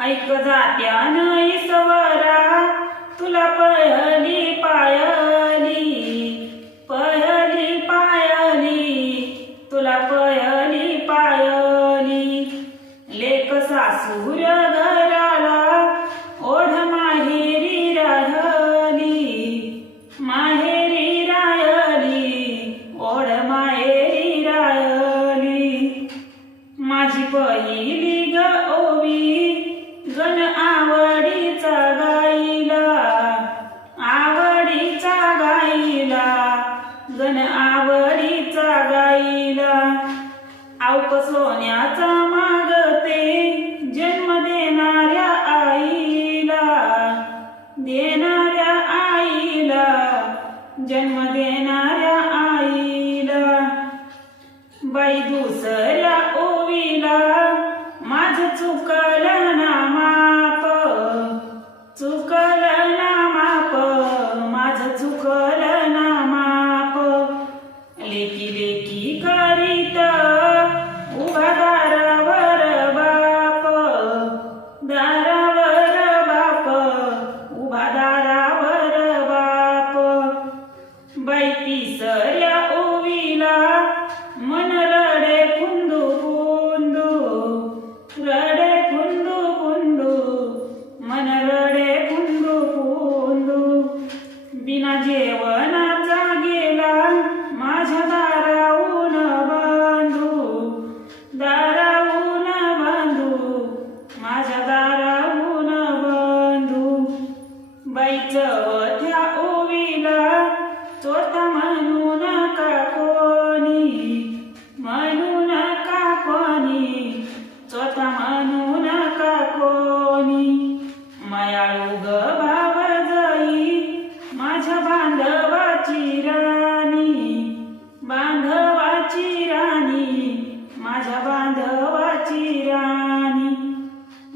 ऐक जात्या नाही सवरा तुला पहली पायली पहली पायली तुला पहली पायली. लेक सासूर देणाऱ्या आईला जन्म देणाऱ्या आईला. बाई दुसऱ्या ओवीला माझ चुकलं ना माप चुकलं ना माप माझ चुकलं ना माप. लेकी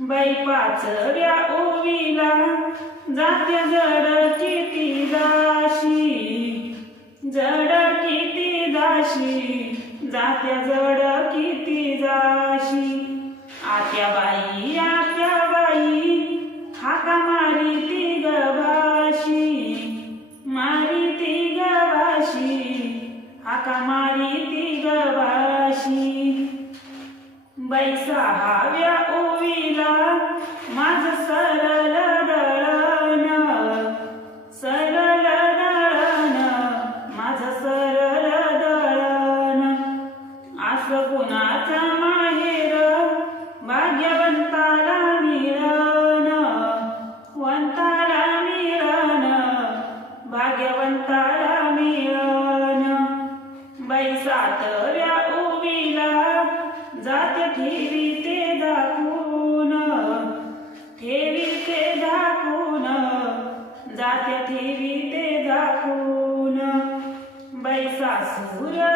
बाई पाचव्या ओवीला जात्या जड किती दाशी जड किती दाशी जात्या जड किती जाशी. आत्या बाई आत्या बाई हाका मारी ती गवाशी. मारी ती गवाशी हाका मारी ती गवाशी. बैसाहाव्या ओवीला भाग्यवंताला मिळण जात ठेवी ते दाखवून ठेवी ते दाखवून जात्या ठेवी ते दाखवून. बैसासूर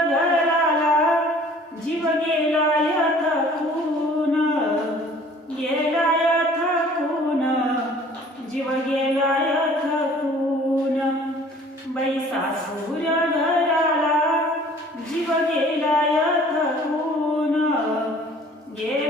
बैसासूर घराला जीव गेला थकून गेला